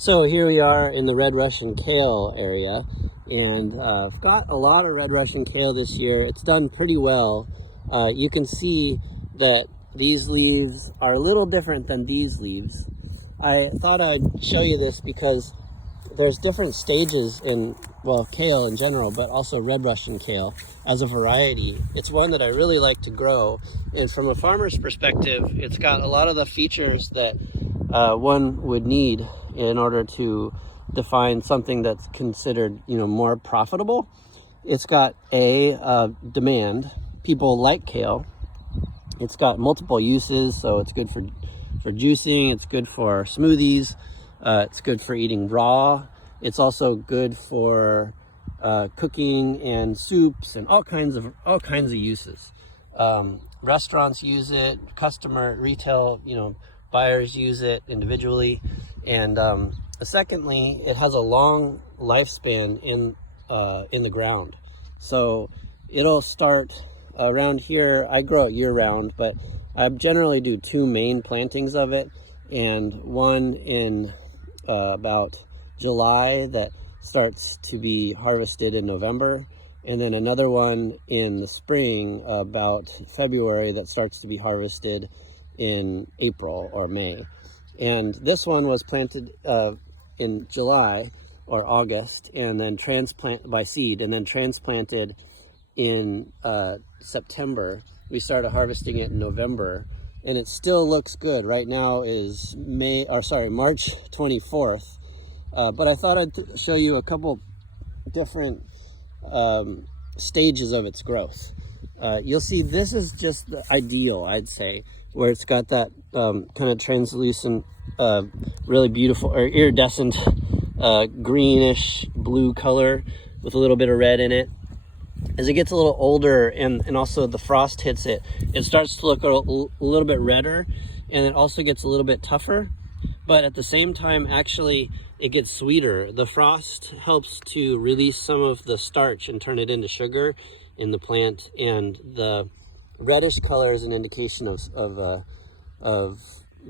So here we are in the red Russian kale area, and I've got a lot of red Russian kale this year. It's done pretty well. You can see that these leaves are a little different than these leaves. I thought I'd show you this because there's different stages in, well, kale in general, but also red Russian kale as a variety. It's one that I really like to grow, and from a farmer's perspective, it's got a lot of the features that one would need in order to define something that's considered, more profitable. It's got demand. People like kale. It's got multiple uses, so it's good for juicing. It's good for smoothies. It's good for eating raw. It's also good for cooking and soups and all kinds of uses. Restaurants use it. Retail, buyers use it individually. And secondly, it has a long lifespan in the ground. So it'll start around here. I grow it year round, but I generally do two main plantings of it, and one in about July that starts to be harvested in November, and then another one in the spring about February that starts to be harvested in April or May. And this one was planted in July or August, and then by seed, and then transplanted in September. We started harvesting it in November, and it still looks good. Right now is March 24th. But I thought I'd show you a couple different stages of its growth. You'll see this is just the ideal, I'd say, where it's got that kind of translucent, really beautiful or iridescent greenish blue color with a little bit of red in it. As it gets a little older and also the frost hits it, it starts to look a little bit redder, and it also gets a little bit tougher. But at the same time, actually, it gets sweeter. The frost helps to release some of the starch and turn it into sugar in the plant, and the reddish color is an indication of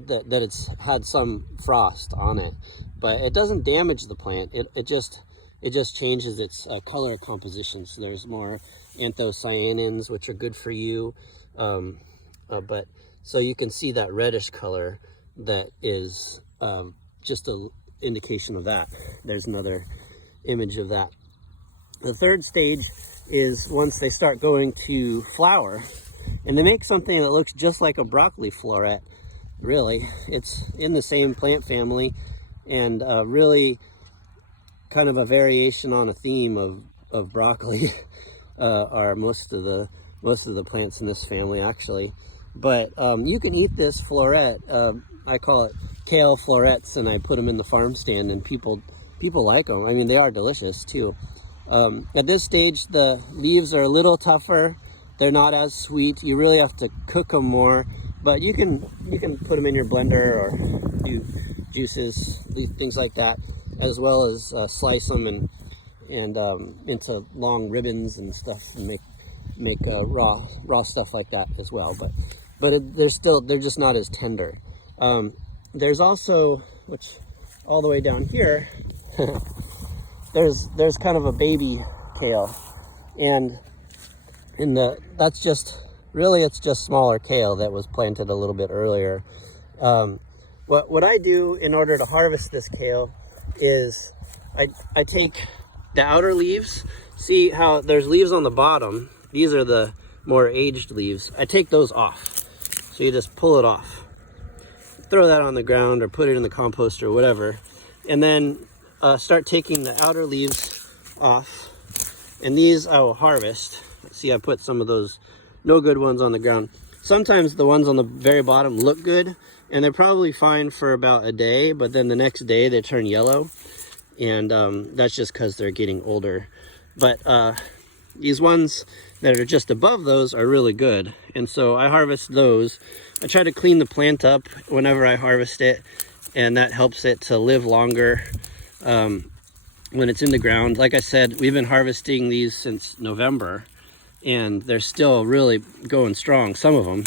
that it's had some frost on it. But it doesn't damage the plant. It just changes its color composition. So there's more anthocyanins, which are good for you. But so you can see that reddish color that is just an indication of that. There's another image of that. The third stage is once they start going to flower, and they make something that looks just like a broccoli floret. Really, it's in the same plant family, and really kind of a variation on a theme of broccoli are most of the plants in this family, actually. But you can eat this floret. I call it kale florets, and I put them in the farm stand, and people like them. I mean, they are delicious too. At this stage, the leaves are a little tougher. They're not as sweet. You really have to cook them more, but you can put them in your blender or do juices, things like that, as well as slice them and into long ribbons and stuff, and make raw stuff like that as well. But they're just not as tender. There's also, which all the way down here, there's kind of a baby kale, and that's just really, it's just smaller kale that was planted a little bit earlier. What I do in order to harvest this kale is I take the outer leaves. See how there's leaves on the bottom? These are the more aged leaves. I take those off. So you just pull it off. Throw that on the ground or put it in the compost or whatever. And then start taking the outer leaves off. And these I will harvest. See, I put some of those no good ones on the ground. Sometimes the ones on the very bottom look good, and they're probably fine for about a day, but then the next day they turn yellow, and that's just because they're getting older. But these ones that are just above those are really good, and so I harvest those. I try to clean the plant up whenever I harvest it, and that helps it to live longer when it's in the ground. Like I said, we've been harvesting these since November, and they're still really going strong, some of them.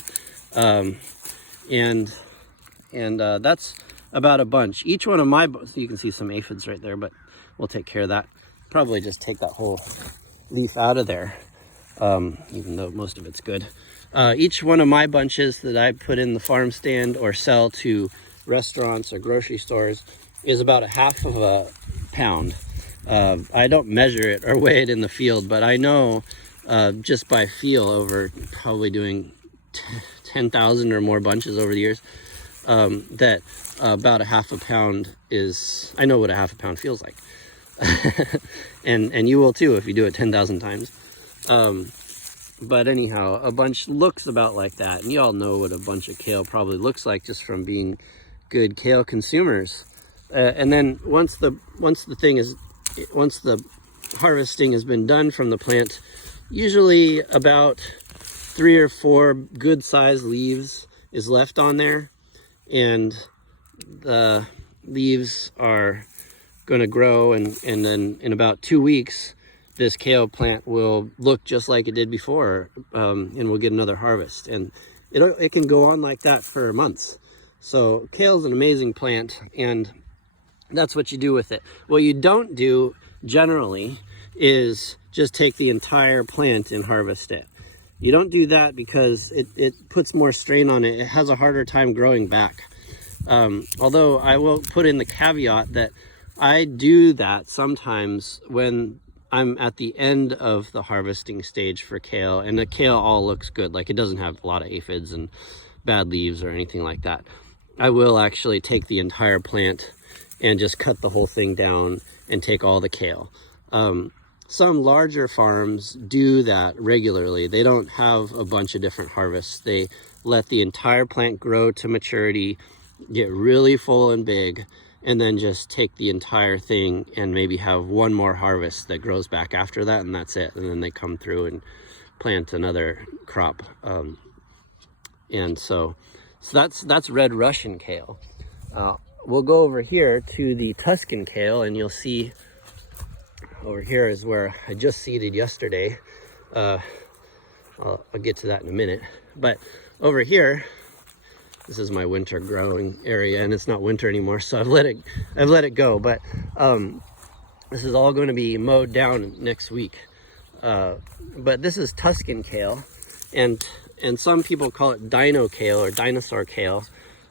And that's about a bunch. Each one of my, you can see some aphids right there, but we'll take care of that. Probably just take that whole leaf out of there, even though most of it's good. Each one of my bunches that I put in the farm stand or sell to restaurants or grocery stores is about 1/2 of a pound. I don't measure it or weigh it in the field, but I know just by feel, over probably doing 10,000 or more bunches over the years, that about 1/2 a pound is, I know what 1/2 a pound feels like. and you will too if you do it 10,000 times. But anyhow, a bunch looks about like that, and you all know what a bunch of kale probably looks like just from being good kale consumers. And then once the harvesting has been done from the plant, usually about 3 or 4 good sized leaves is left on there, and the leaves are going to grow, and then in about 2 weeks this kale plant will look just like it did before, and we'll get another harvest, and it can go on like that for months. So kale is an amazing plant, and that's what you do with it. What you don't do generally is just take the entire plant and harvest it. You don't do that because it puts more strain on it. It has a harder time growing back. Although I will put in the caveat that I do that sometimes when I'm at the end of the harvesting stage for kale, and the kale all looks good. Like, it doesn't have a lot of aphids and bad leaves or anything like that. I will actually take the entire plant and just cut the whole thing down and take all the kale. Some larger farms do that regularly. They don't have a bunch of different harvests. They let the entire plant grow to maturity, get really full and big, and then just take the entire thing and maybe have one more harvest that grows back after that, and that's it. And then they come through and plant another crop. And so that's red Russian kale. We'll go over here to the Tuscan kale, and you'll see over here is where I just seeded yesterday. I'll get to that in a minute. But over here, this is my winter growing area, and it's not winter anymore, so I've let it go. But this is all going to be mowed down next week. But this is Tuscan kale, and some people call it dino kale or dinosaur kale.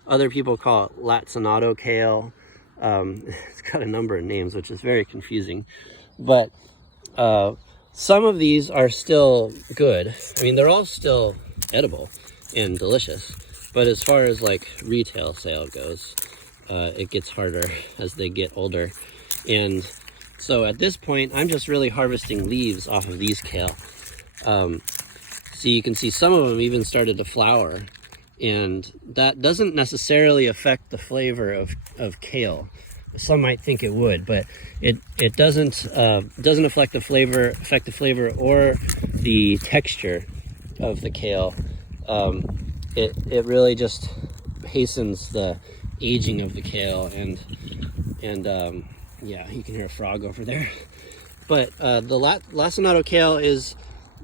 Other people call it lacinato kale. It's got a number of names, which is very confusing. But some of these are still good. I mean, they're all still edible and delicious. But as far as like retail sale goes, it gets harder as they get older. And so at this point, I'm just really harvesting leaves off of these kale. So you can see some of them even started to flower. And that doesn't necessarily affect the flavor of kale. Some might think it would, but it doesn't affect the flavor or the texture of the kale. It really just hastens the aging of the kale, and yeah, you can hear a frog over there. But the lacinato kale is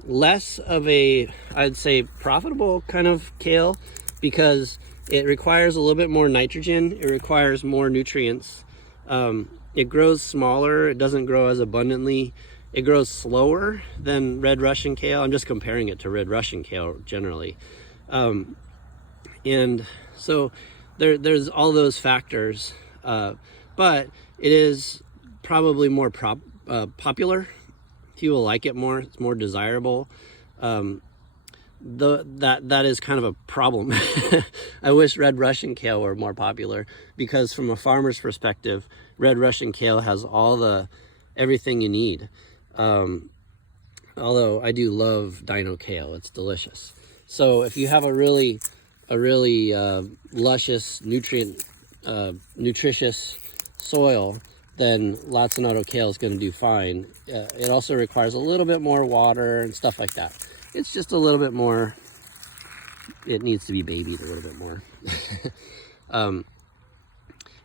less of a, I'd say, profitable kind of kale, because it requires a little bit more nitrogen. It requires more nutrients. It grows smaller. It doesn't grow as abundantly. It grows slower than red Russian kale. I'm just comparing it to red Russian kale generally. And so there's all those factors, but it is probably more popular. People like it more. It's more desirable. That is kind of a problem. I wish red Russian kale were more popular, because from a farmer's perspective, red Russian kale has everything you need. Although I do love dino kale, it's delicious. So if you have a really luscious, nutritious soil, then lacinato kale is going to do fine. It also requires a little bit more water and stuff like that. It's just a little bit more, it needs to be babied a little bit more.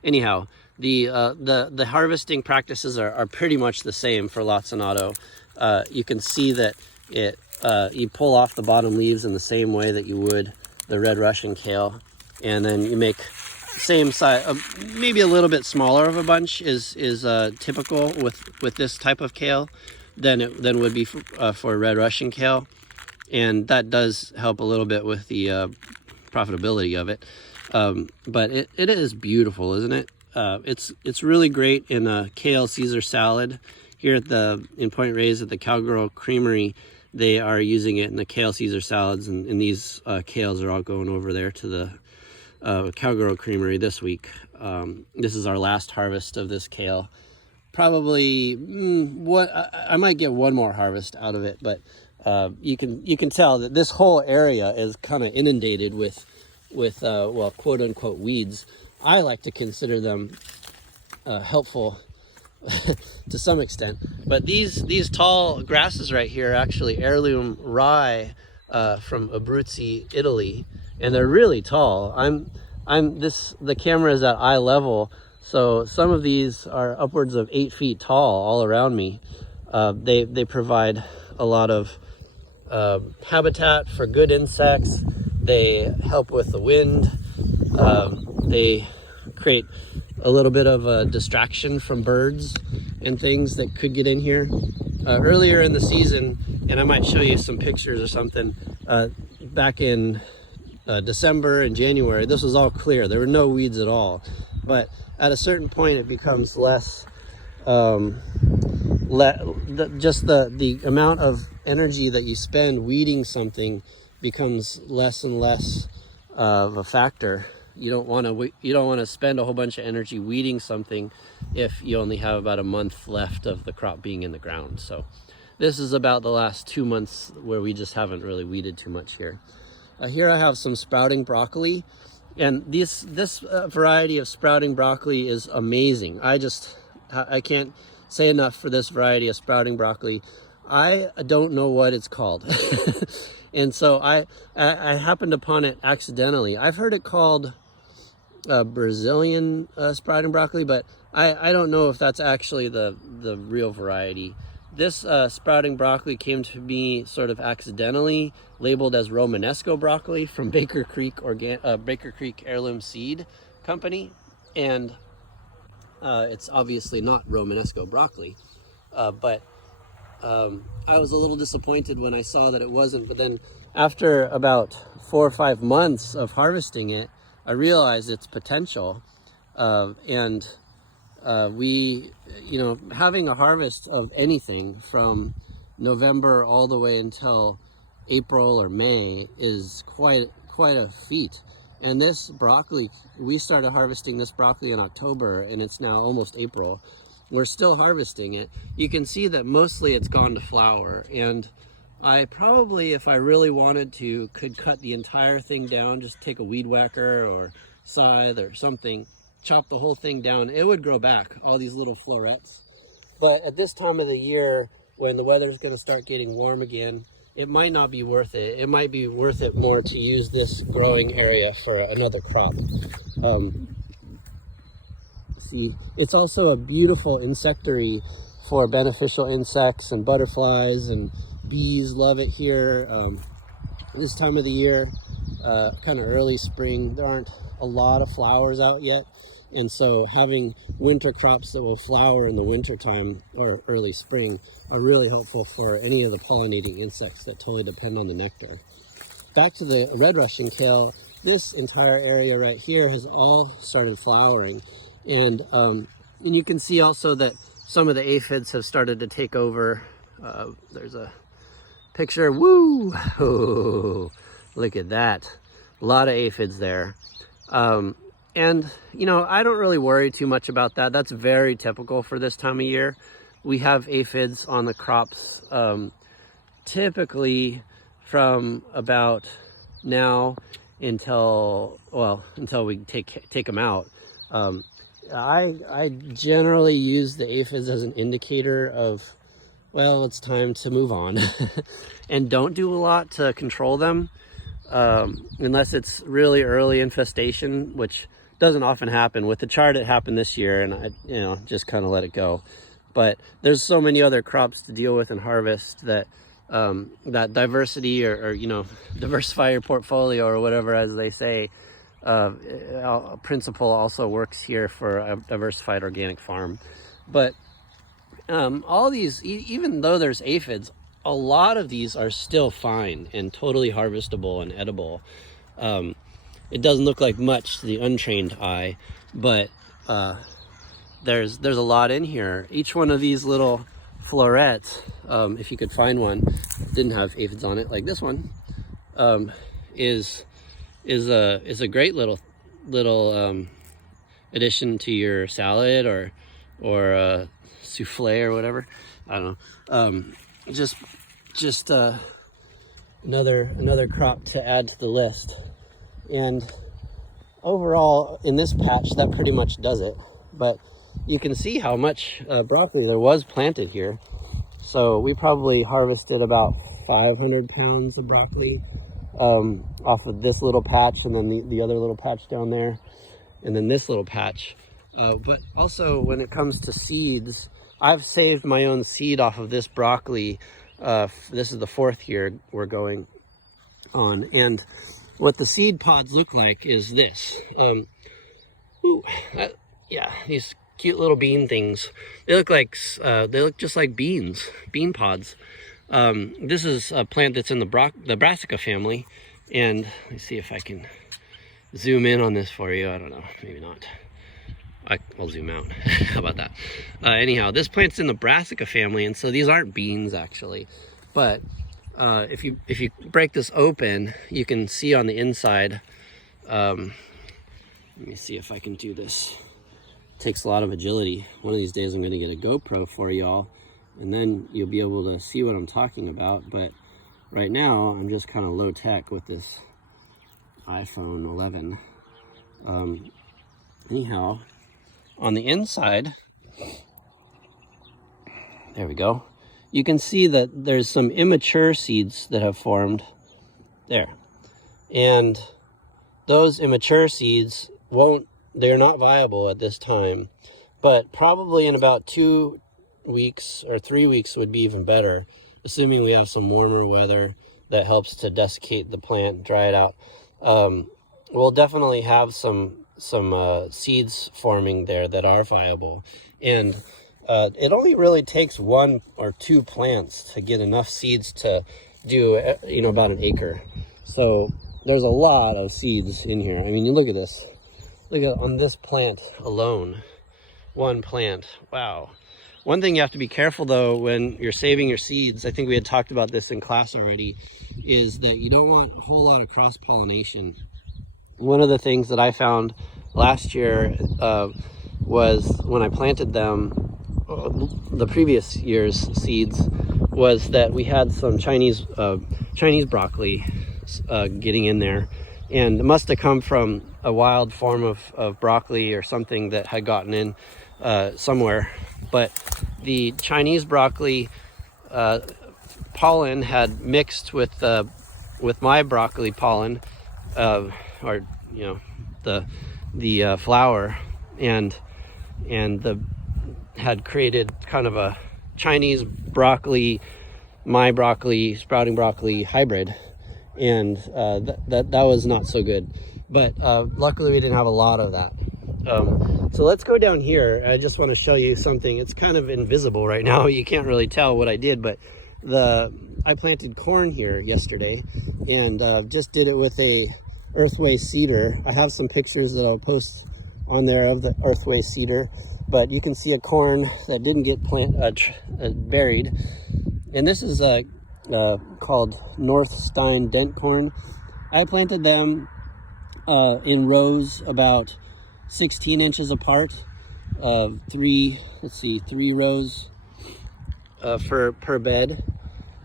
Anyhow, the harvesting practices are pretty much the same for lacinato. You can see that you pull off the bottom leaves in the same way that you would the red Russian kale, and then you make same size, maybe a little bit smaller of a bunch is typical with this type of kale than would be for red Russian kale, and that does help a little bit with the profitability of it. But it is beautiful, isn't it? It's really great in a kale Caesar salad. Here in Point Reyes at the Cowgirl Creamery, they are using it in the kale Caesar salads, and these kales are all going over there to the Cowgirl Creamery this week. This is our last harvest of this kale. Probably I might get one more harvest out of it, but you can tell that this whole area is kind of inundated with well, quote unquote weeds. I like to consider them helpful to some extent, but these tall grasses right here are actually heirloom rye from Abruzzi, Italy, and they're really tall. The camera is at eye level, so some of these are upwards of 8 feet tall all around me. They provide a lot of habitat for good insects. They help with the wind. They create a little bit of a distraction from birds and things that could get in here. Earlier in the season, and I might show you some pictures or something, back in December and January, this was all clear. There were no weeds at all. But at a certain point, it becomes less, just the amount of energy that you spend weeding something becomes less and less of a factor. You don't want to spend a whole bunch of energy weeding something if you only have about a month left of the crop being in the ground. So this is about the last 2 months where we just haven't really weeded too much here. Here I have some sprouting broccoli, and this variety of sprouting broccoli is amazing. I can't say enough for this variety of sprouting broccoli. I don't know what it's called. And so I happened upon it accidentally. I've heard it called Brazilian sprouting broccoli, but I don't know if that's actually the real variety. This sprouting broccoli came to me sort of accidentally, labeled as Romanesco broccoli from Baker Creek Heirloom Seed Company, and it's obviously not Romanesco broccoli, but I was a little disappointed when I saw that it wasn't. But then after about 4 or 5 months of harvesting it, I realized its potential, and having a harvest of anything from November all the way until April or May is quite a feat. And this broccoli, we started harvesting this broccoli in October, and it's now almost April. We're still harvesting it. You can see that mostly it's gone to flower, and I probably, if I really wanted to, could cut the entire thing down, just take a weed whacker or scythe or something, chop the whole thing down. It would grow back, all these little florets. But at this time of the year, when the weather's going to start getting warm again, it might not be worth it. It might be worth it more to use this growing area for another crop. It's also a beautiful insectary for beneficial insects, and butterflies and bees love it here. This time of the year, kind of early spring, there aren't a lot of flowers out yet, and so having winter crops that will flower in the winter time or early spring are really helpful for any of the pollinating insects that totally depend on the nectar. Back to the red Russian kale, this entire area right here has all started flowering. And you can see also that some of the aphids have started to take over. There's a picture. Woo! Oh, look at that. A lot of aphids there. And, I don't really worry too much about that. That's very typical for this time of year. We have aphids on the crops typically from about now until we take them out. I generally use the aphids as an indicator of, well, it's time to move on, and don't do a lot to control them unless it's really early infestation, which doesn't often happen. With the chard, it happened this year, and I just kind of let it go. But there's so many other crops to deal with and harvest that that diversity or diversify your portfolio or whatever, as they say, principle also works here for a diversified organic farm. But all these, even though there's aphids, a lot of these are still fine and totally harvestable and edible. It doesn't look like much to the untrained eye, but there's a lot in here. Each one of these little florets, if you could find one, didn't have aphids on it like this one, is a great little addition to your salad or souffle or whatever. I don't know. Just another crop to add to the list. And overall, in this patch, that pretty much does it. But you can see how much broccoli there was planted here. So we probably harvested about 500 pounds of broccoli off of this little patch, and then the other little patch down there, and then this little patch. But also, when it comes to seeds, I've saved my own seed off of this broccoli. This is the 4th year we're going on, and what the seed pods look like is this. Yeah, these cute little bean things. They look just like bean pods. This is a plant that's in the brassica family, and let's see if I can zoom in on this for you. I don't know, maybe not. I'll zoom out. How about that? Anyhow, this plant's in the brassica family, and so these aren't beans actually. But if you break this open, you can see on the inside. Let me see if I can do this. It takes a lot of agility. One of these days I'm going to get a GoPro for y'all, and then you'll be able to see what I'm talking about. But right now I'm just kind of low tech with this iPhone 11. Anyhow, on the inside, there we go. You can see that there's some immature seeds that have formed there. And those immature seeds they're not viable at this time, but probably in about 2 weeks or 3 weeks would be even better, assuming we have some warmer weather that helps to desiccate the plant, dry it out. We'll definitely have some seeds forming there that are viable, and it only really takes 1 or 2 plants to get enough seeds to do about an acre. So there's a lot of seeds in here. I mean, you look at this. Look at on this plant alone, 1 plant. Wow. One thing you have to be careful though when you're saving your seeds, I think we had talked about this in class already, is that you don't want a whole lot of cross-pollination. One of the things that I found last year was when I planted them, the previous year's seeds, was that we had some Chinese broccoli getting in there, and it must have come from a wild form of broccoli or something that had gotten in somewhere. But the Chinese broccoli pollen had mixed with my broccoli pollen, or the flower, and had created kind of a Chinese broccoli, my broccoli, sprouting broccoli hybrid, and that was not so good. But luckily we didn't have a lot of that. So let's go down here. I just want to show you something. It's kind of invisible right now. You can't really tell what I did, but I planted corn here yesterday, and just did it with a earthway seeder. I have some pictures that I'll post on there of the earthway seeder, but you can see a corn that didn't get buried. And this is called North Stein dent corn. I planted them in rows about 16 inches apart, 3 rows per bed,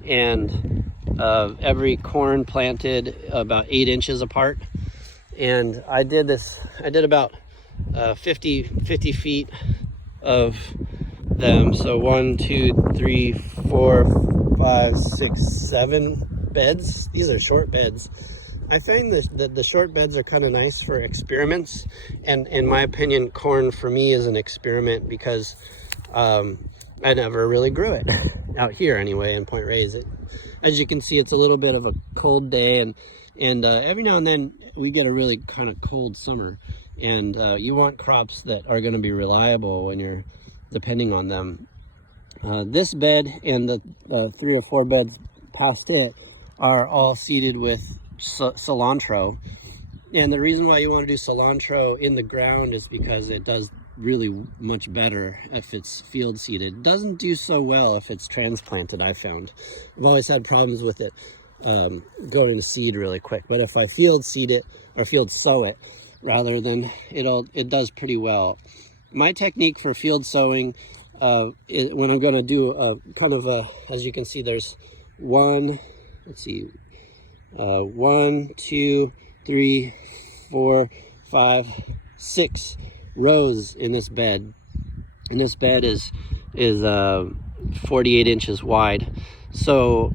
and every corn planted about 8 inches apart. And I did about 50 feet of them. So 1, 2, 3, 4, 5, 6, 7 beds. These are short beds. I find that the short beds are kind of nice for experiments, and in my opinion, corn for me is an experiment because I never really grew it out here anyway in Point Reyes. As you can see, it's a little bit of a cold day, and And every now and then we get a really kind of cold summer, and you want crops that are going to be reliable when you're depending on them. This bed and the 3 or 4 beds past it are all seeded with cilantro. And the reason why you want to do cilantro in the ground is because it does really much better if it's field seeded. It doesn't do so well if it's transplanted, I found. I've always had problems with it going to seed really quick. But if I field seed it or field sow it rather, then it does pretty well. My technique for field sowing when I'm going to do a kind of a, as you can see, there's 1, 2, 3, 4, 5, 6 rows in this bed. And this bed is 48 inches wide. So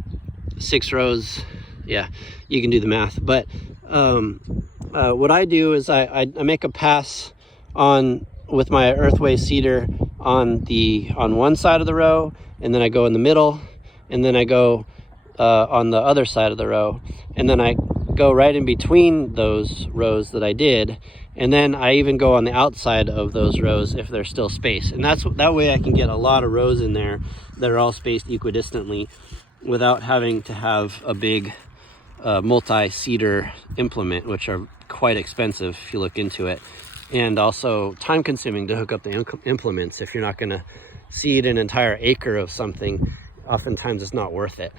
6 rows, yeah, you can do the math. But what I do is I make a pass with my earthway seeder on one side of the row, and then I go in the middle, and then I go on the other side of the row, and then I go right in between those rows that I did, and then I even go on the outside of those rows if there's still space. And that way I can get a lot of rows in there that are all spaced equidistantly without having to have a big multi-seeder implement, which are quite expensive if you look into it, and also time consuming to hook up the implements. If you're not going to seed an entire acre of something, oftentimes it's not worth it.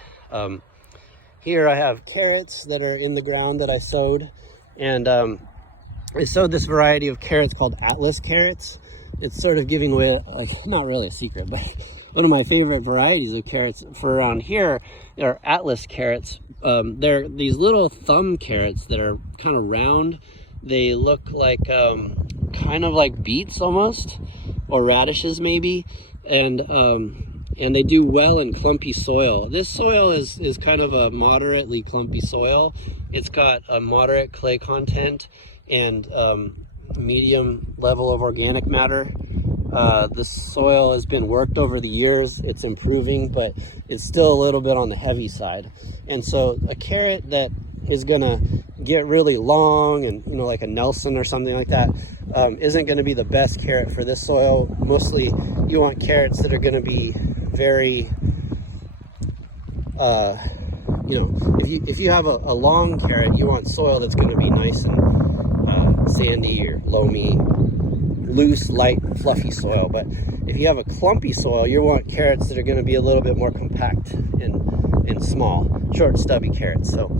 Here I have carrots that are in the ground that I sowed, and I sowed this variety of carrots called Atlas carrots. It's sort of giving away, like, not really a secret, but one of my favorite varieties of carrots for around here are Atlas carrots. They're these little thumb carrots that are kind of round. They look like kind of like beets almost, or radishes maybe, and they do well in clumpy soil. This soil is kind of a moderately clumpy soil. It's got a moderate clay content and medium level of organic matter. The soil has been worked over the years. It's improving, but it's still a little bit on the heavy side. And so a carrot that is gonna get really long and, like a Nelson or something like that, isn't gonna be the best carrot for this soil. Mostly you want carrots that are gonna be very, if you have a long carrot, you want soil that's gonna be nice and sandy or loamy, loose, light, fluffy soil. But if you have a clumpy soil, you want carrots that are going to be a little bit more compact and small, short, stubby carrots. So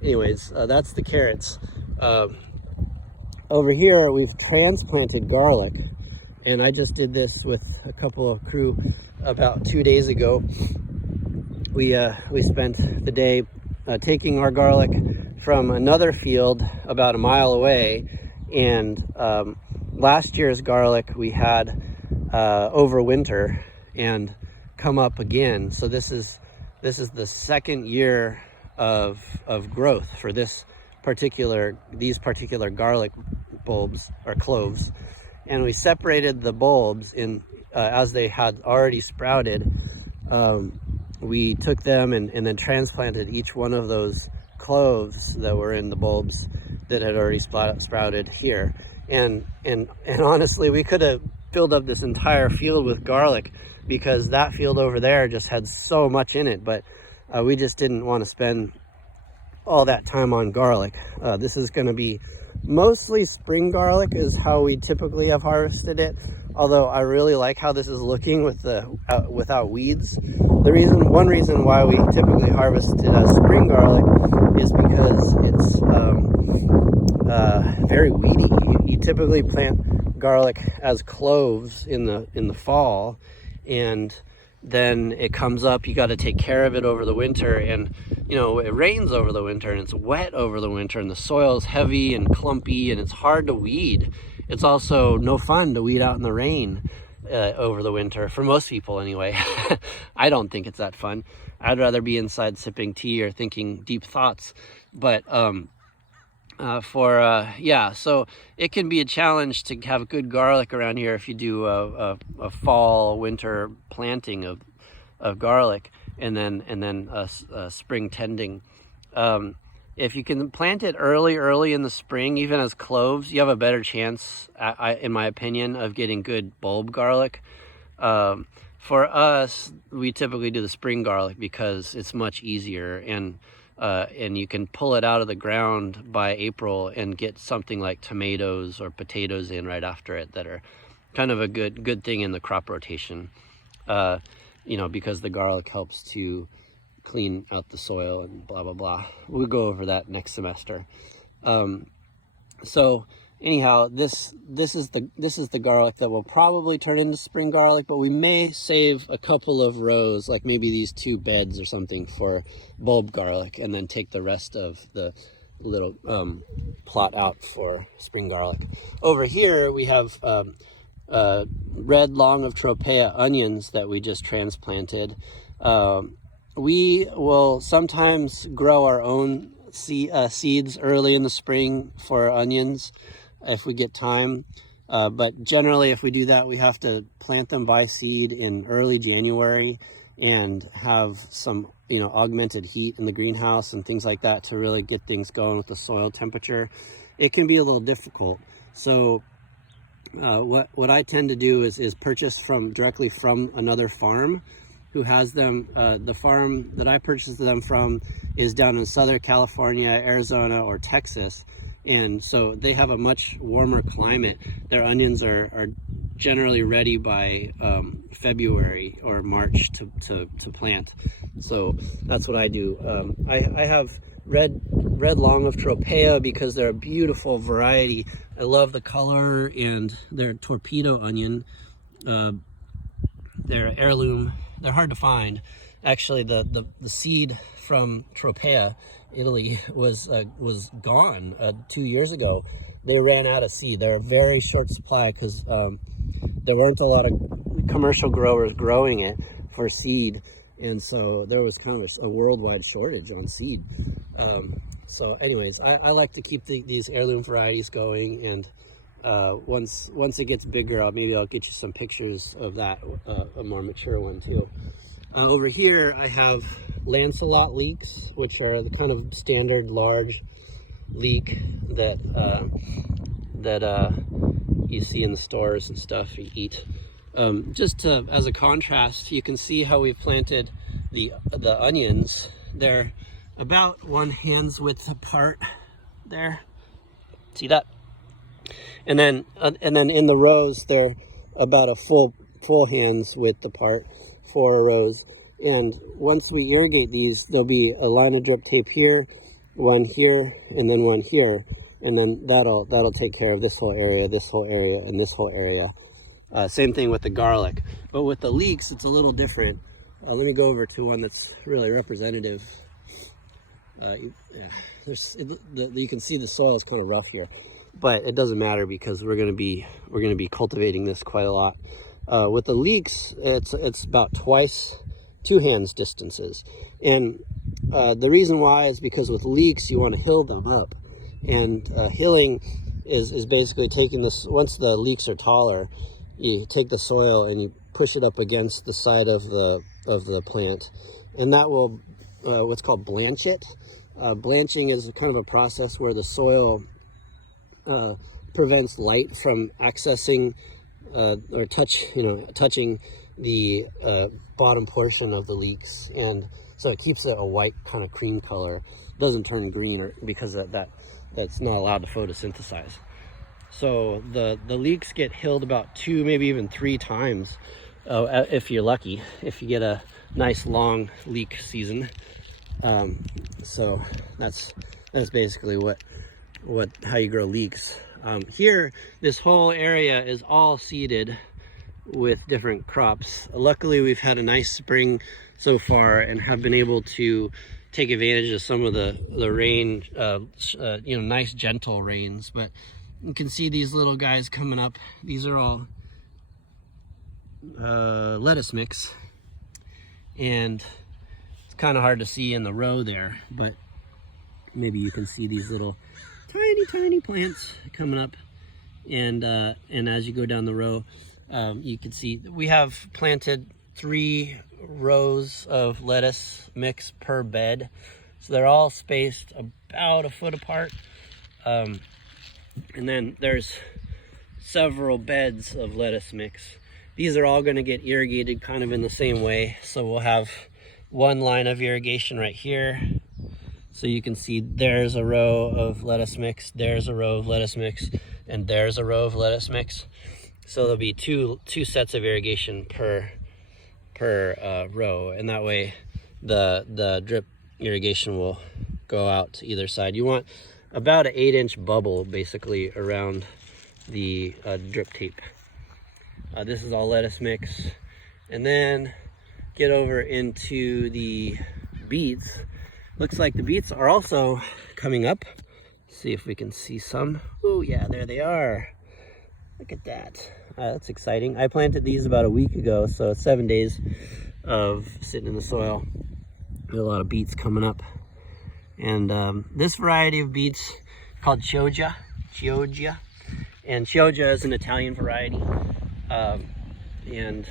anyways, that's the carrots. Over here, we've transplanted garlic, and I just did this with a couple of crew about 2 days ago. We spent the day taking our garlic from another field about a mile away, and last year's garlic we had over winter and come up again. So this is the second year of growth for these particular garlic bulbs or cloves, and we separated the bulbs in as they had already sprouted. We took them and then transplanted each one of those cloves that were in the bulbs that had already sprouted here. And honestly, we could have filled up this entire field with garlic, because that field over there just had so much in it, but we just didn't want to spend all that time on garlic. This is going to be mostly spring garlic is how we typically have harvested it, although I really like how this is looking with without weeds. One reason why we typically harvest it as spring garlic is because it's very weedy. You typically plant garlic as cloves in the fall, and then it comes up. You got to take care of it over the winter, and it rains over the winter, and it's wet over the winter, and the soil is heavy and clumpy, and it's hard to weed. It's also no fun to weed out in the rain over the winter, for most people anyway. I don't think it's that fun. I'd rather be inside sipping tea or thinking deep thoughts. But so it can be a challenge to have good garlic around here if you do a fall winter planting of garlic and then spring tending. if you can plant it early in the spring, even as cloves, you have a better chance, in my opinion, of getting good bulb garlic. For us, we typically do the spring garlic because it's much easier, and you can pull it out of the ground by April and get something like tomatoes or potatoes in right after it that are kind of a good thing in the crop rotation. You know, because the garlic helps to clean out the soil and blah blah blah. We'll go over that next semester. So anyhow, this is the garlic that will probably turn into spring garlic, but we may save a couple of rows, like maybe these 2 beds or something, for bulb garlic, and then take the rest of the little plot out for spring garlic. Over here we have red long of Tropea onions that we just transplanted. We will sometimes grow our own seeds early in the spring for onions if we get time, but generally if we do that, we have to plant them by seed in early January and have some, you know, augmented heat in the greenhouse and things like that to really get things going with the soil temperature. It can be a little difficult. So what I tend to do is purchase directly from another farm who has them. The farm that I purchased them from is down in Southern California, Arizona, or Texas, and so they have a much warmer climate. Their onions are generally ready by February or March to plant. So that's what I do. I have red long of Tropea because they're a beautiful variety. I love the color, and they're torpedo onion. They're heirloom. They're hard to find. Actually, the seed from Tropea, Italy, was gone 2 years ago. They ran out of seed. They're a very short supply because there weren't a lot of commercial growers growing it for seed, and so there was kind of a worldwide shortage on seed. So anyways, I like to keep these heirloom varieties going, and once it gets bigger, maybe I'll get you some pictures of that, a more mature one too. Over here I have Lancelot leeks, which are the kind of standard large leek that you see in the stores and stuff you eat. As a contrast, you can see how we've planted the onions. They're about 1 hand's width apart there. See that? And then in the rows, they're about a full hand's width apart, 4 rows. And once we irrigate these, there'll be a line of drip tape here, one here, and then one here, and then that'll take care of this whole area, and this whole area. Same thing with the garlic, but with the leeks, it's a little different. Let me go over to one that's really representative. You can see the soil is kind of rough here, but it doesn't matter because we're gonna be cultivating this quite a lot. With the leeks, it's about twice 2 hands distances, and the reason why is because with leeks you want to hill them up, and hilling is basically taking this. Once the leeks are taller, you take the soil and you push it up against the side of the plant, and that will what's called blanch it. Blanching is kind of a process where the soil prevents light from accessing or touching the bottom portion of the leeks, and so it keeps it a white kind of cream color. It doesn't turn green because that's not allowed to photosynthesize. So the leeks get hilled about 2, maybe even 3 times if you're lucky, if you get a nice long leek season. So that's basically how you grow leeks. Here, this whole area is all seeded with different crops. Luckily, we've had a nice spring so far and have been able to take advantage of some of the rain, nice gentle rains. But you can see these little guys coming up. These are all lettuce mix, and it's kind of hard to see in the row there, but maybe you can see these little tiny plants coming up, and as you go down the row, you can see we have planted 3 rows of lettuce mix per bed. So they're all spaced about a foot apart. And then there's several beds of lettuce mix. These are all going to get irrigated kind of in the same way. So we'll have one line of irrigation right here. So you can see there's a row of lettuce mix, there's a row of lettuce mix, and there's a row of lettuce mix. So there'll be two sets of irrigation per row, and that way the drip irrigation will go out to either side. You want about an 8-inch bubble basically around the drip tape. This is all lettuce mix. And then get over into the beets. Looks like the beets are also coming up. See if we can see some. Oh yeah, there they are. Look at that. That's exciting. I planted these about a week ago, so it's 7 days of sitting in the soil. There's a lot of beets coming up. And this variety of beets called Chioggia. And Chioggia is an Italian variety. And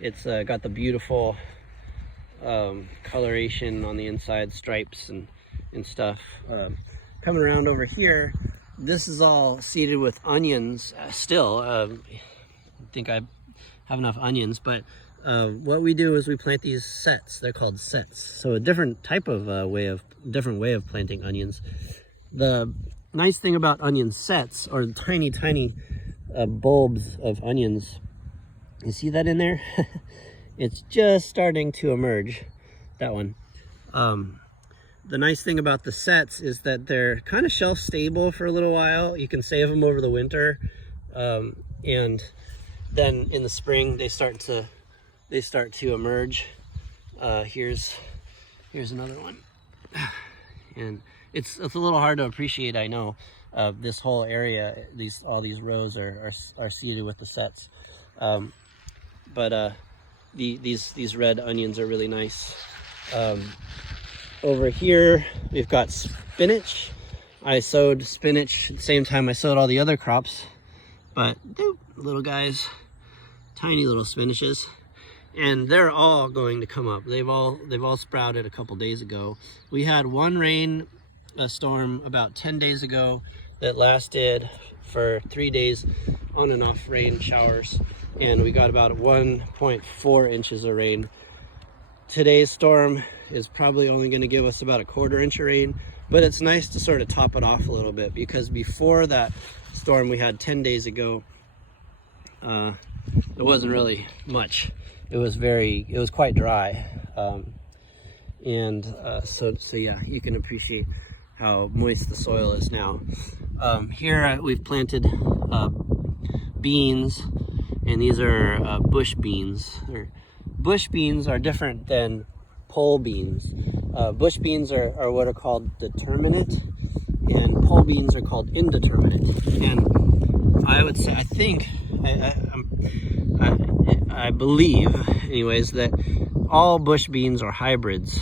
it's got the beautiful coloration on the inside, stripes and stuff. Coming around over here, this is all seeded with onions still. I think I have enough onions, but what we do is we plant these sets. They're called sets. So a different type of different way of planting onions. The nice thing about onion sets are tiny bulbs of onions. You see that in there? It's just starting to emerge, that one. The nice thing about the sets is that they're kind of shelf stable for a little while. You can save them over the winter, and then in the spring they start to emerge. Here's another one, and it's a little hard to appreciate, I know. This whole area, all these rows are seeded with the sets, but these red onions are really nice. Over here we've got spinach. I sowed spinach at the same time I sowed all the other crops, but little guys, tiny little spinaches, and they're all going to come up. They've all sprouted a couple days ago. We had one rain storm about 10 days ago that lasted for 3 days, on and off rain showers, and we got about 1.4 inches of rain. Today's storm is probably only going to give us about a 1/4 inch of rain, but it's nice to sort of top it off a little bit, because before that storm we had 10 days ago, it wasn't really much. It was quite dry, so yeah, you can appreciate how moist the soil is now. Here we've planted beans, and these are bush beans. Bush beans are different than pole beans. Bush beans are what are called determinate, and pole beans are called indeterminate. And I would say, I believe, anyways, that all bush beans are hybrids.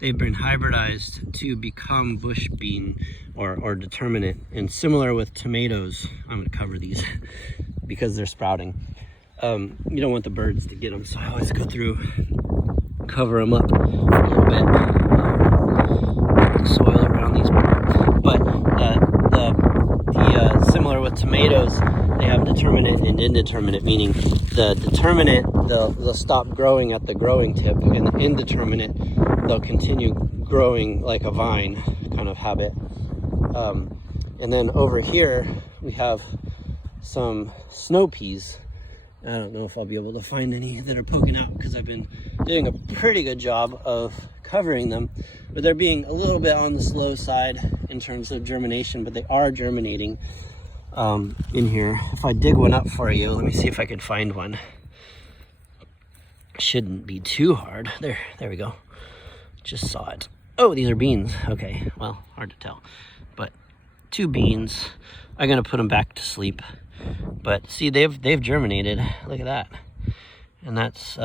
They've been hybridized to become bush bean or determinate. And similar with tomatoes, I'm going to cover these because they're sprouting. You don't want the birds to get them, so I always go through, cover them up a little bit, soil around these. But similar with tomatoes, they have determinate and indeterminate, meaning the determinate, they'll stop growing at the growing tip, and the indeterminate, they'll continue growing like a vine kind of habit. And then over here we have some snow peas. I don't know if I'll be able to find any that are poking out, because I've been doing a pretty good job of covering them, but they're being a little bit on the slow side in terms of germination, but they are germinating in here. If I dig one up for you, let me see if I could find one. Shouldn't be too hard. There we go. Just saw it. Oh, these are beans. Okay, well, hard to tell, but 2 beans. I'm gonna put them back to sleep. But see, they've germinated. Look at that. And that's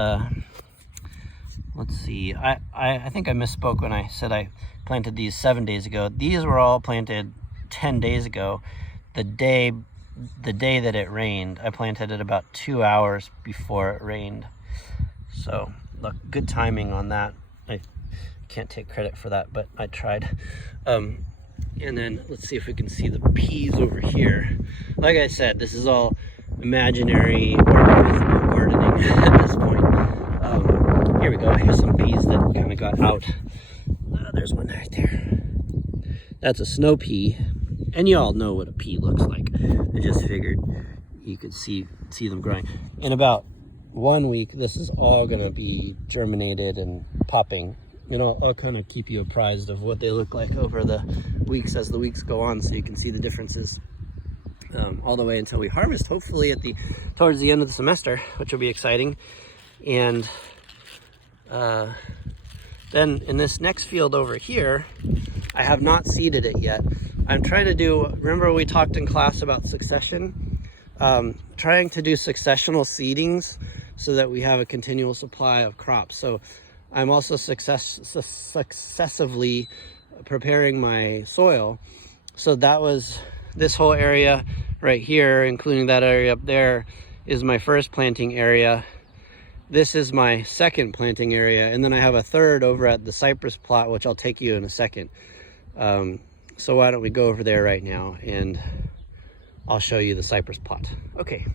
let's see, I think I misspoke when I said I planted these 7 days ago. These were all planted 10 days ago. The day that it rained, I planted it about 2 hours before it rained. So look, good timing on that. can't take credit for that, but I tried. And then let's see if we can see the peas over here. Like I said, this is all imaginary or physical gardening at this point. Here we go. Here's some peas that kind of got out. There's one right there. That's a snow pea, and you all know what a pea looks like. I just figured you could see them growing. In about 1 week, this is all going to be germinated and popping. You know, I'll kind of keep you apprised of what they look like over the weeks as the weeks go on, so you can see the differences all the way until we harvest, hopefully towards the end of the semester, which will be exciting. And then in this next field over here, I have not seeded it yet. I'm trying to remember we talked in class about succession? Trying to do successional seedings so that we have a continual supply of crops. So I'm also successively preparing my soil. So that was this whole area right here, including that area up there, is my first planting area. This is my second planting area, and then I have a third over at the cypress plot, which I'll take you in a second. So why don't we go over there right now, and I'll show you the cypress plot. Okay.